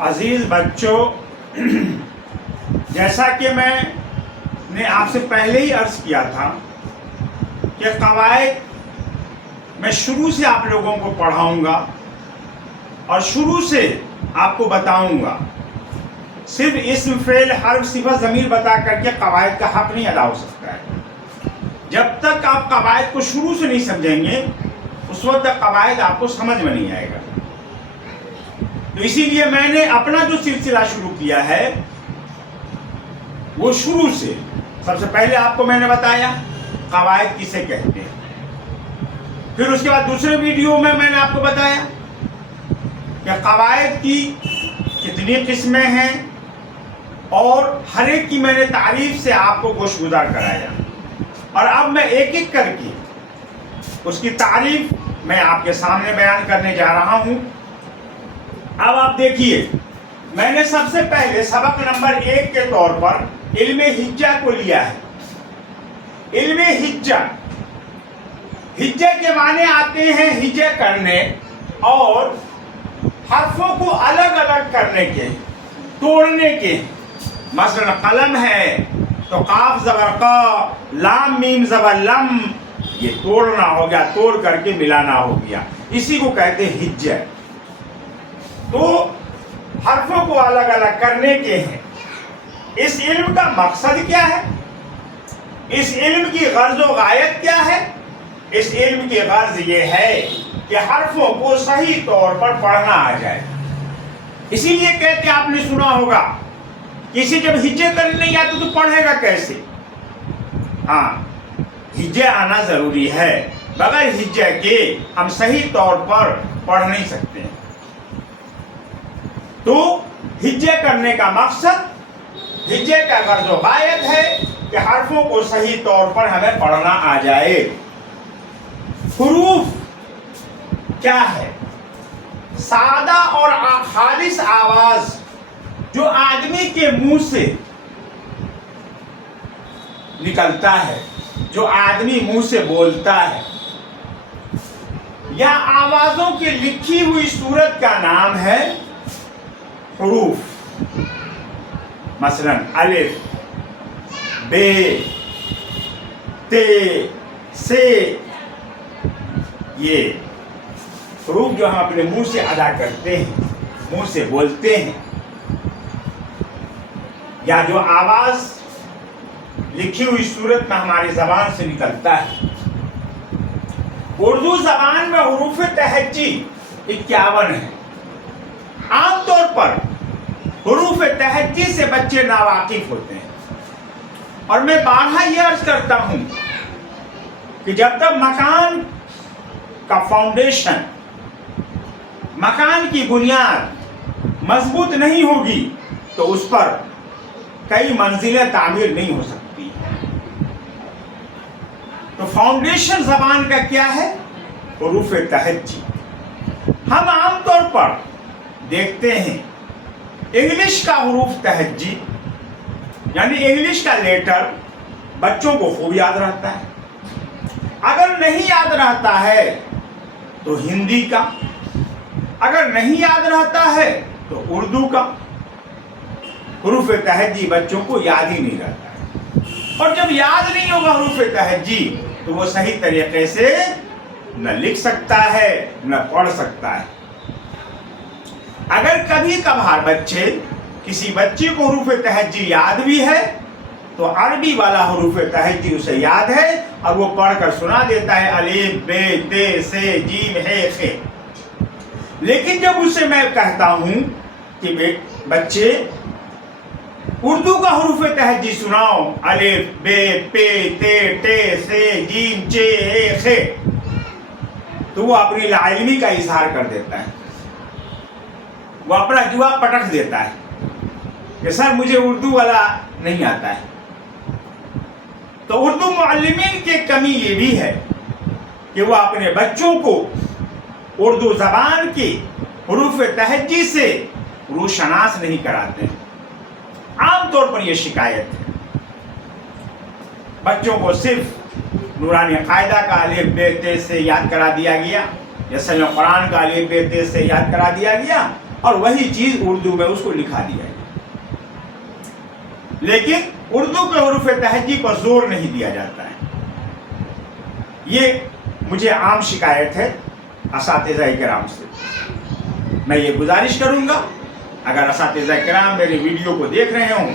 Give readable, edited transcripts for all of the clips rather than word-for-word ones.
عزیز بچوں، جیسا کہ میں نے آپ سے پہلے ہی عرض کیا تھا کہ قواعد میں شروع سے آپ لوگوں کو پڑھاؤں گا اور شروع سے آپ کو بتاؤں گا. صرف اسم فعل حرف صفت ضمیر بتا کر کے قواعد کا حق نہیں ادا ہو سکتا ہے. جب تک آپ قواعد کو شروع سے نہیں سمجھیں گے اس وقت تک قواعد آپ کو سمجھ میں نہیں آئے گا. تو اسی لیے میں نے اپنا جو سلسلہ شروع کیا ہے وہ شروع سے سب سے پہلے آپ کو میں نے بتایا قواعد کسے کہتے ہیں. پھر اس کے بعد دوسرے ویڈیو میں نے آپ کو بتایا کہ قواعد کی کتنی قسمیں ہیں اور ہر ایک کی میں نے تعریف سے آپ کو گوشگزار کرایا. اور اب میں ایک ایک کر کے اس کی تعریف میں آپ کے سامنے بیان کرنے جا رہا ہوں. اب آپ دیکھیے، میں نے سب سے پہلے سبق نمبر 1 کے طور پر علم ہجہ کو لیا ہے. علم ہجہ، ہجہ کے معنی آتے ہیں ہجہ کرنے اور حرفوں کو الگ الگ کرنے کے، توڑنے کے. مثلا قلم ہے تو قاف زبر قا، لام میم زبر لم، یہ توڑنا ہو گیا، توڑ کر کے ملانا ہو گیا. اسی کو کہتے ہیں ہجہ. تو حرفوں کو الگ الگ کرنے کے ہیں. اس علم کا مقصد کیا ہے؟ اس علم کی غرض و غایت کیا ہے؟ اس علم کی غرض یہ ہے کہ حرفوں کو صحیح طور پر پڑھنا آ جائے. اسی لیے کہتے آپ نے سنا ہوگا کسی جب ہجے کرنے نہیں آتے تو پڑھے گا کیسے؟ ہاں، ہجے آنا ضروری ہے. بغیر ہجے کے ہم صحیح طور پر پڑھ نہیں سکتے. تو ہجے کرنے کا مقصد، ہجے کا غرض و غایت ہے کہ حرفوں کو صحیح طور پر ہمیں پڑھنا آ جائے. حروف کیا ہے؟ سادہ اور خالص آواز جو آدمی کے منہ سے نکلتا ہے، جو آدمی منہ سے بولتا ہے، یا آوازوں کی لکھی ہوئی صورت کا نام ہے حروف. مثلا الف، بے، تے، سے، یہ حروف جو ہم اپنے منہ سے ادا کرتے ہیں، منہ سے بولتے ہیں، یا جو آواز لکھی ہوئی صورت میں ہماری زبان سے نکلتا ہے، اردو زبان میں حروف تہجی 51 ہیں۔ عام طور پر حروف تہجی سے بچے ناواقف ہوتے ہیں، اور میں بارہا یہ عرض کرتا ہوں کہ جب تک مکان کا فاؤنڈیشن، مکان کی بنیاد مضبوط نہیں ہوگی تو اس پر کئی منزلیں تعمیر نہیں ہو سکتی۔ تو فاؤنڈیشن زبان کا کیا ہے؟ حروف تہجی۔ ہم عام طور پر دیکھتے ہیں انگلش کا حروف تہجی، یعنی انگلش کا لیٹر بچوں کو خوب یاد رہتا ہے۔ اگر نہیں یاد رہتا ہے تو ہندی کا، اگر نہیں یاد رہتا ہے تو اردو کا حروف تہجی بچوں کو یاد ہی نہیں رہتا ہے۔ اور جب یاد نہیں ہوگا حروف تہجی تو وہ صحیح طریقے سے نہ لکھ سکتا ہے نہ پڑھ سکتا ہے۔ اگر کبھی کبھار کسی بچے کو حروف تہجی یاد بھی ہے تو عربی والا حروف تہجی اسے یاد ہے اور وہ پڑھ کر سنا دیتا ہے، الف ب ت س ج ح خ۔ لیکن جب اسے میں کہتا ہوں کہ بچے اردو کا حروف تہجی سناؤ، الف ب پ ت ٹ س ج چ ح خ، تو وہ اپنی لاعلمی کا اظہار کر دیتا ہے، وہ اپنا جواب پٹک دیتا ہے کہ سر مجھے اردو والا نہیں آتا ہے۔ تو اردو معلمین کی کمی یہ بھی ہے کہ وہ اپنے بچوں کو اردو زبان کی حروف تہجی سے روشناس نہیں کراتے ہیں۔ عام طور پر یہ شکایت ہے، بچوں کو صرف نورانی قاعدہ کا الف ب ت سے یاد کرا دیا گیا، یا سمع قرآن کا الف ب ت سے یاد کرا دیا گیا، اور وہی چیز اردو میں اس کو لکھا دیا گیا، لیکن اردو کے حروف تہجی پر زور نہیں دیا جاتا ہے۔ یہ مجھے عام شکایت ہے اساتذہ کرام سے۔ میں یہ گزارش کروں گا اگر اساتذہ کرام میرے ویڈیو کو دیکھ رہے ہوں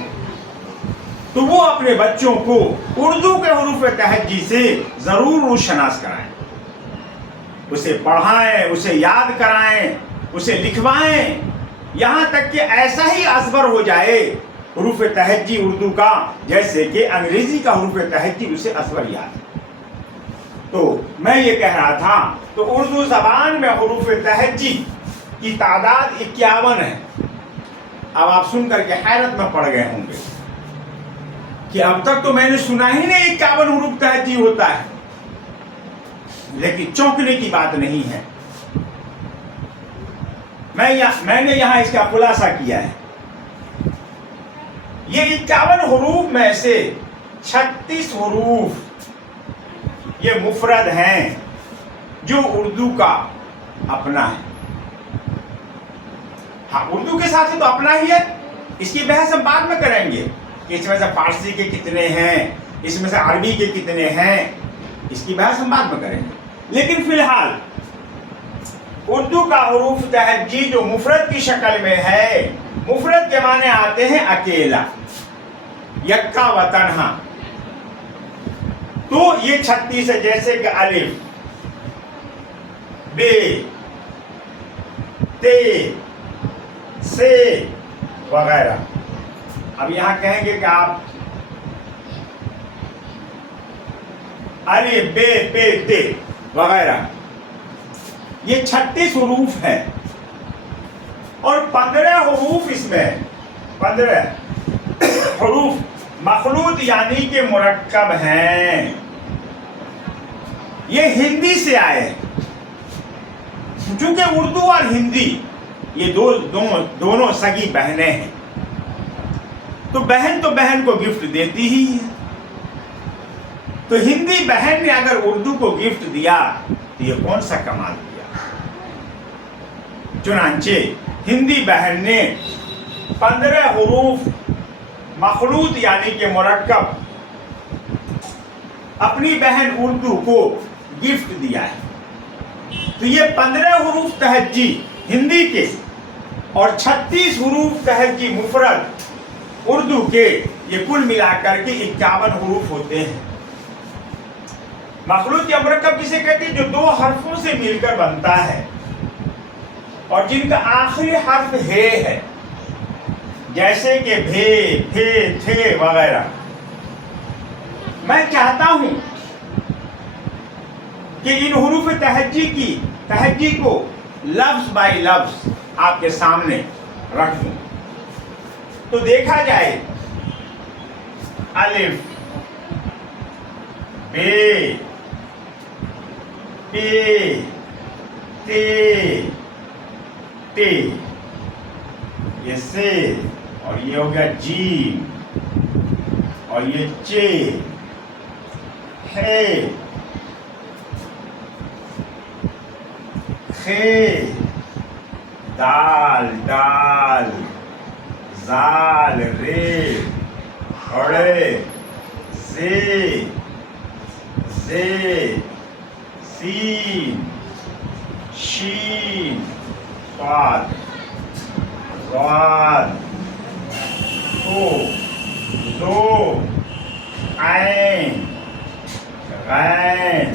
تو وہ اپنے بچوں کو اردو کے حروف تہجی سے ضرور روشناس کرائیں، اسے پڑھائیں، اسے یاد کرائیں، اسے لکھوائیں، یہاں تک کہ ایسا ہی ازبر ہو جائے حروف تہجی اردو کا جیسے کہ انگریزی کا حروف تہجی اسے ازبر یاد ہے۔ تو میں یہ کہہ رہا تھا تو اردو زبان میں حروف تہجی کی تعداد 51 ہے۔ اب آپ سن کر کے حیرت میں پڑ گئے ہوں گے کہ اب تک تو میں نے سنا ہی نہیں 51 حروف تہجی ہوتا ہے، لیکن چونکنے کی بات نہیں ہے۔ میں نے یہاں اس کا خلاصہ کیا ہے۔ یہ 51 حروف میں سے 36 حروف یہ مفرد ہیں جو اردو کا اپنا ہے۔ ہاں، اردو کے ساتھ تو اپنا ہی ہے، اس کی بحث ہم بعد میں کریں گے کہ اس میں سے فارسی کے کتنے ہیں، اس میں سے عربی کے کتنے ہیں، اس کی بحث ہم بعد میں کریں گے۔ لیکن فی الحال اردو کا حروف تہجی جو مفرد کی شکل میں ہے، مفرد کے معنی آتے ہیں اکیلا، یکا و تنہا۔ تو یہ 36 ہے، جیسے کہ الف ب ت س وغیرہ۔ اب یہاں کہیں گے کہ آپ الف ب پ ت وغیرہ، یہ 36 حروف ہیں، اور 15 حروف اس میں 15 حروف مخلوط یعنی کہ مرکب ہیں۔ یہ ہندی سے آئے ہیں، چونکہ اردو اور ہندی یہ دونوں سگی بہنیں ہیں، تو بہن بہن کو گفٹ دیتی ہی ہے۔ تو ہندی بہن نے اگر اردو کو گفٹ دیا تو یہ کون سا کمال کیا۔ چنانچہ ہندی بہن نے 15 حروف مخلوط یعنی کہ مرکب اپنی بہن اردو کو گفٹ دیا ہے۔ تو یہ 15 حروف تہجی ہندی کے اور 36 حروف تہجی مفرد اردو کے، یہ کل ملا کر کے 51 حروف ہوتے ہیں۔ مخلوط یا مرکب کسے کہتے ہیں؟ جو دو حرفوں سے مل کر بنتا ہے اور جن کا آخری حرف ہے ہے، جیسے کہ بھے، پھے، تھے وغیرہ۔ میں چاہتا ہوں کہ ان حروف تہجی کو لفظ بائی لفظ آپ کے سامنے رکھ دوں تو دیکھا جائے۔ الف، بے، پے، تے، ٹے، یہ سے، اور یہ ہو گیا جیم، اور یہ چے، ہے، خے، دال، ڈال، زال، رے، اڑے، زے، سین، شین، صاد، ضاد، تو، زو، عین، غین،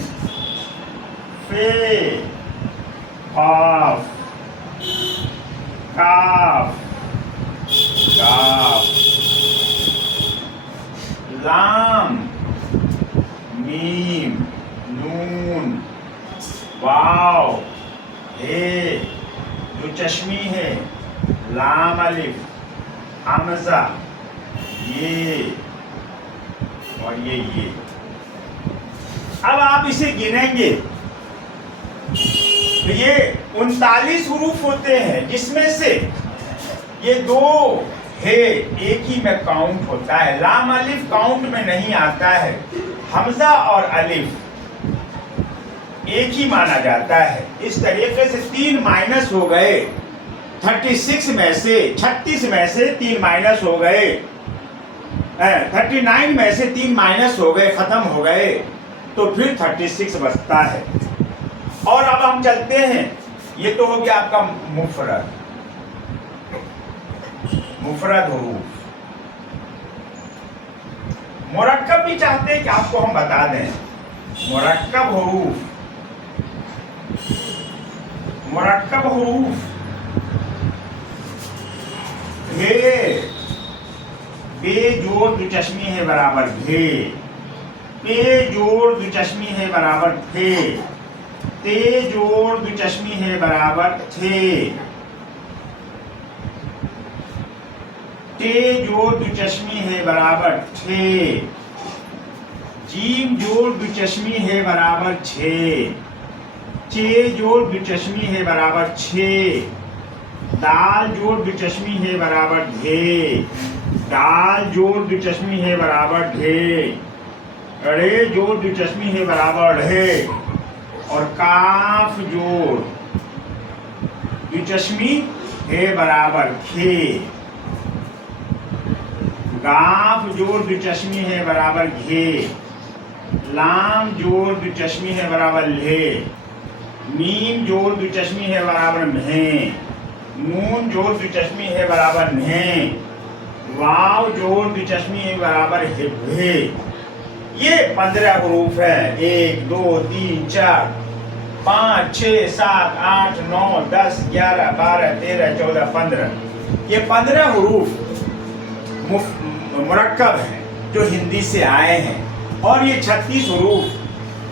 فے، قاف، کاف، گاف، لام، میم، نون، واو، ہے، جو چشمی ہے، لام الف، حمزہ، یہ اور یہ۔ اب آپ اسے گنیں گے تو یہ 39 حروف ہوتے ہیں، جس میں سے یہ دو ہے ایک ہی میں کاؤنٹ ہوتا ہے، لام الف کاؤنٹ میں نہیں آتا ہے، حمزہ اور الف ایک ہی مانا جاتا ہے۔ اس طریقے سے 3 مائنس ہو گئے 36 میں سے، 36 میں سے 3 مائنس ہو گئے، 39 میں سے 3 مائنس ہو گئے، ختم ہو گئے، تو پھر 36 بچتا ہے۔ اور اب ہم چلتے ہیں، یہ تو ہو گیا آپ کا مفرد حروف۔ مرکب بھی چاہتے ہیں کہ آپ کو ہم بتا دیں۔ مرکب حروف بھے، بے جوڑ دو چشمی ہے برابر بھے، پے جوڑ دو چشمی ہے برابر پھے، تے جوڑ دو چشمی ہے برابر تھے، ٹے جوڑ دو چشمی ہے برابر ٹھے، جیم جوڑ دو چشمی ہے برابر چھے، چے جوڑ دو چشمی ہے برابر چھے، دال جوڑ دو چشمی ہے برابر ڈھے، دال جوڑ دو چشمی ہے برابر ڈھے، ڑے جوڑ دو چشمی ہے برابر ڑھے، اور کاف جوڑ دو چشمی ہے برابر کھے، گاف جوڑ دو چشمی ہے برابر گھے، لام جوڑ دو چشمی ہے برابر لے، میم جوڑ دو چشمی ہے برابر مہیں، نون جوڑ دو چشمی ہے برابر نہیں، واو جوڑ دو چشمی ہے برابر ہبھے۔ یہ 15 حروف ہے، 1 2 3 4 5 6 7 8 9 10 11 12 13 14 15۔ یہ 15 حروف مرکب ہیں جو ہندی سے آئے ہیں، اور یہ 36 حروف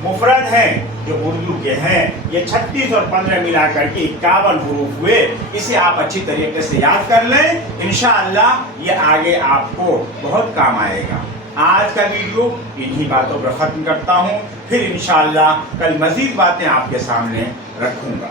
مفرد ہیں جو اردو کے ہیں۔ یہ 36 اور 15 ملا کر کے 51 حروف ہوئے۔ اسے آپ اچھی طریقے سے یاد کر لیں، انشاءاللہ یہ آگے آپ کو بہت کام آئے گا۔ آج کا ویڈیو انہی باتوں پر ختم کرتا ہوں، پھر انشاءاللہ کل مزید باتیں آپ کے سامنے رکھوں گا۔